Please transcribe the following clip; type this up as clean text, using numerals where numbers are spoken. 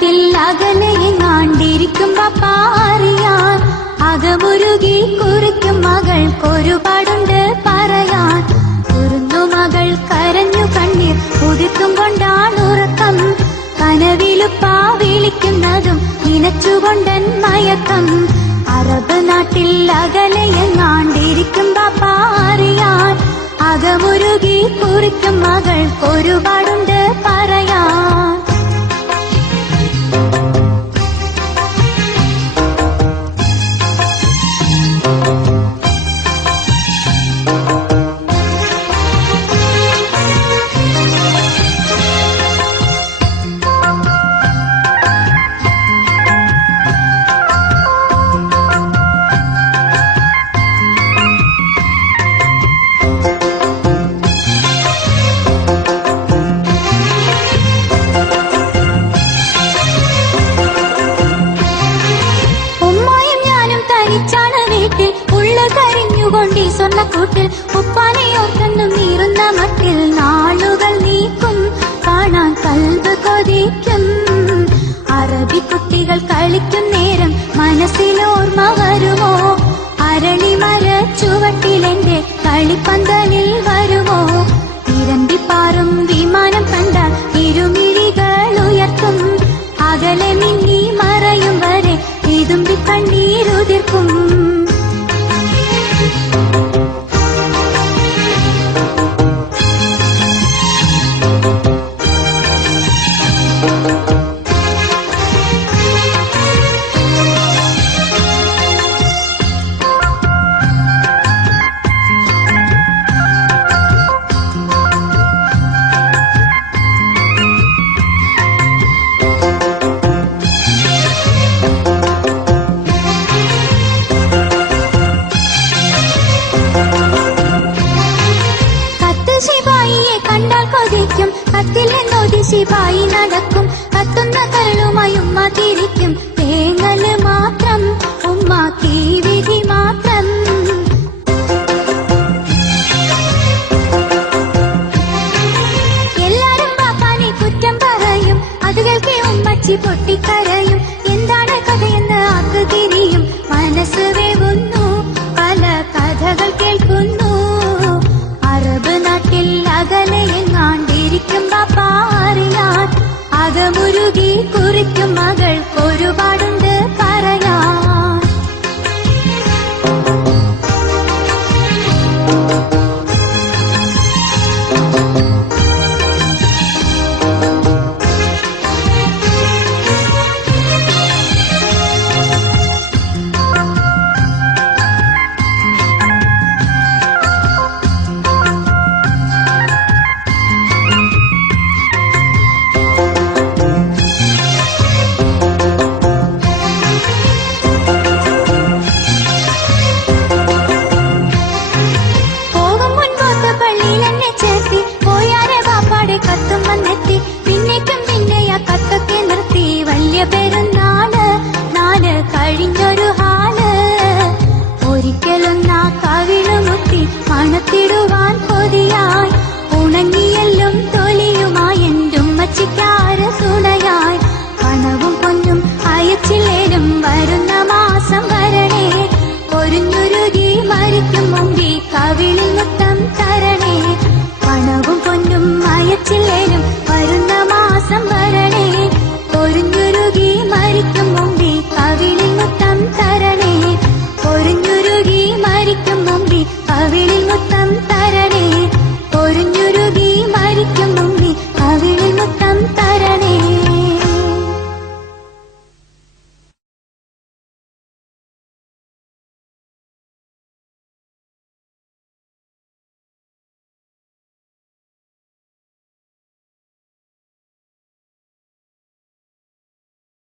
നാട്ടിൽ അകലെയെങ്ങാണ്ടിരിക്കും പാപ്പാറിയാൻ അകമുരുകി കുറിക്കും മകൾക്കൊരുപാടുണ്ട് പറയാൻ. കുറുന്നു മകൾ കരഞ്ഞു കണ്ണീർ ഉതിർത്തും കൊണ്ടാണുറക്കം. കനവിലുപ്പാ വിളിക്കുന്നതും നനച്ചുകൊണ്ടൻ മയക്കം. അറബ് നാട്ടിൽ അകലെയെങ്ങാണ്ടിരിക്കും പാപ്പാറിയാൻ അകമുരുകി കുറിക്കും മകൾക്കൊരുപാടുണ്ട് പറയാൻ. ുകൊണ്ടീ സ്വർണ്ണക്കൂട്ടിൽ ഉപ്പാനെ ഓർത്തെന്നും നീറുന്ന മട്ടിൽ നാളുകൾ നീക്കും കാണാൻ കൽബ് കൊതിക്കും. അറബി കുട്ടികൾ കളിക്കും നേരം മനസ്സിലോർമ്മ വരുമോ? അരളിമര ചുവട്ടിലെന്റെ കളിപ്പന്തലിൽ വരുമോ? ഇരമ്പിപ്പാറും വിമാനം കണ്ടാൽ ഇരുമിഴികൾ ഉയർത്തും. അകലെ മിന്നി മറയും വരെ ഇതുമ്പി കണ്ണീരുതിർക്കും. ശിപായിയെ കണ്ടാൽ കൊതിക്കും, കത്തിൽ നിന്നോതി ശിപായി നടക്കും. കത്തുന്ന കരളുമായി ഉമ്മ തിരിക്കും, തേങ്ങല് മാത്രം ഉമ്മാക്കി വിധി മാത്രം. എല്ലാരും പാപ്പാനെ കുറ്റം പറയും, അത് കേൾക്കെ ഉമ്മച്ചി പൊട്ടിക്കരയും. എന്താണ് കഥയെന്ന് ആക്ക് തിരിയും, മനസ്സ് വേവുന്നു, പല കഥകൾ കേൾക്കുന്നു. അറബ് നാട്ടിൽ അകലെയെങ്ങാണ്ടിരിക്കും പാപ്പാറിയാൻ അകമുരുകി കുറിക്കും